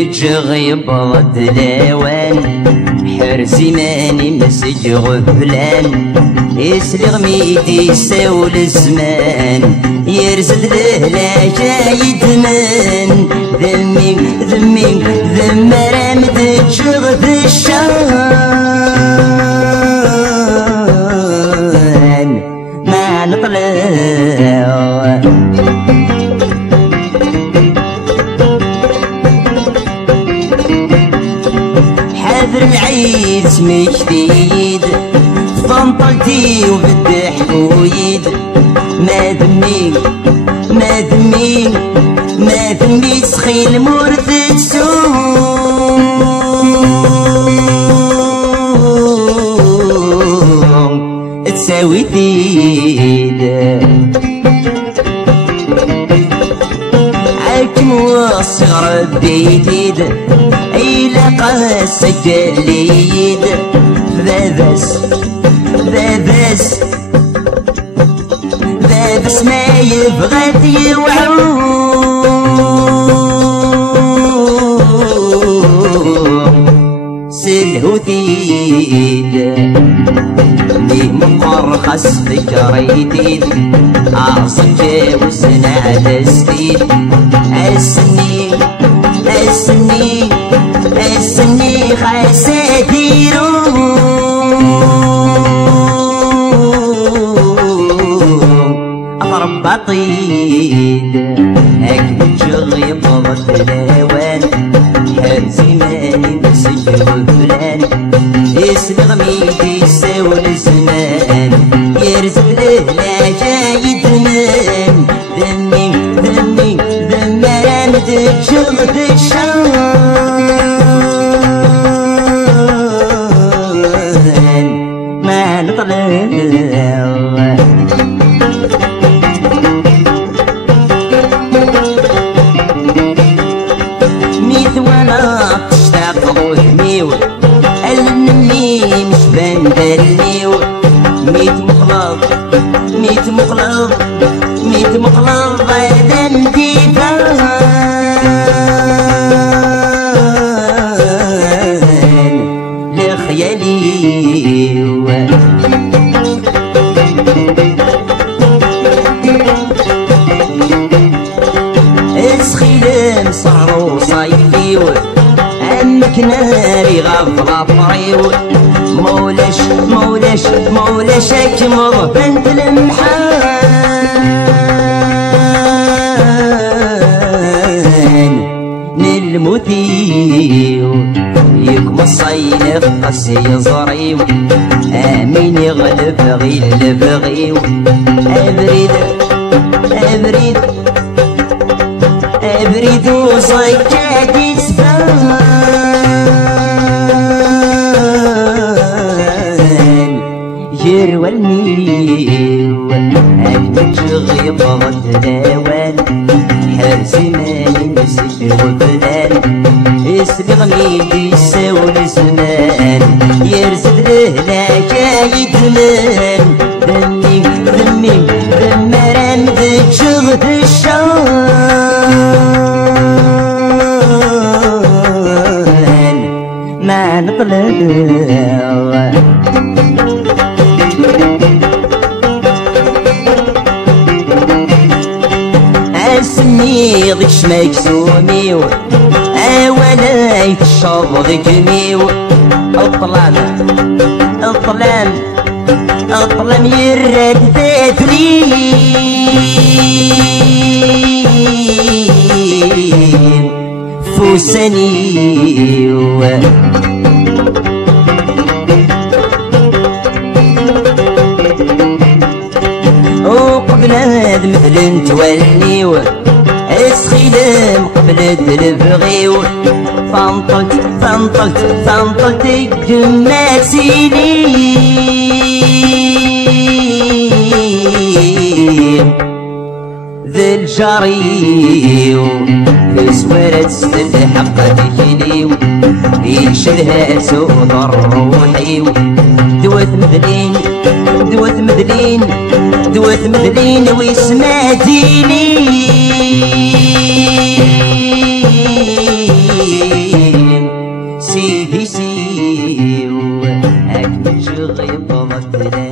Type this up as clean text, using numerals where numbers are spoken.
متشغي برد الاوان حرزي ماني مسج غفلان يسلغ ميدي يساول الزمان يرزد له لا جاي دمان ذمي ذمي ذم رامد تشغف الشان ما نطلع العيد اسمي جديد فانطلتي وبدي حويد ما ذمي ما ذمي ما ذمي سخيل مورث تسوم تساوي ديد عالكم والصغر الديديد إلا قاس الجليد ذابس ذابس ذابس ما يبغى يوعو سلهوتيد لي مقرخص فكر جديد أعصب جاوز نعد ستيد السنين السنين السني خايسة ديرو أضرب بطيد أكل شغي ضبط الهوان حرزي ماني مسج وفلان يسلغ ميدي يساول الزمان يرزق له لا جاي دمان ذمي ذمي ذم رامد شغف الشان ما نطلع ميت وانا تشتاق وهميو النمي مش بندلنيو ميت مقلب ميت مقلب ميت مقلب غدا نديفان لخيالي اسخيلم صارو صايفيو عمك ناري غفرة طريو مولاش مولاش مولاش اكمر بنت المحان نلموتيو يكم الصينف قسي يزريو امين يغلب غيلب غيو ابريد ابريد ابريد وصيكاد يسبان يروى الميو المتشغي برد الاوان حرزي ماني مسج وفلان يسلغ ميدي يساول الزمان يرزد له لا جاي دمان ذمي ذمي ذم رامد تشغف الشان ما نطلع اسمي غش مكسوميو اولا يتشرب ذكميو الطلام الطلام الطلام يرد ذاترين فوسانيو وقبل هاد مثل نتوليو اسخيلم قبل الدلفغيو فانطلت فانطلت فانطلت الجمات سنين ذي الجريو في سوارة ستل حقا تجليو يشلها سوض الروحيو دوات مثلين دوات دوث مدلين ويسمع ديني سيدي سيو هاك من شغي بمطلع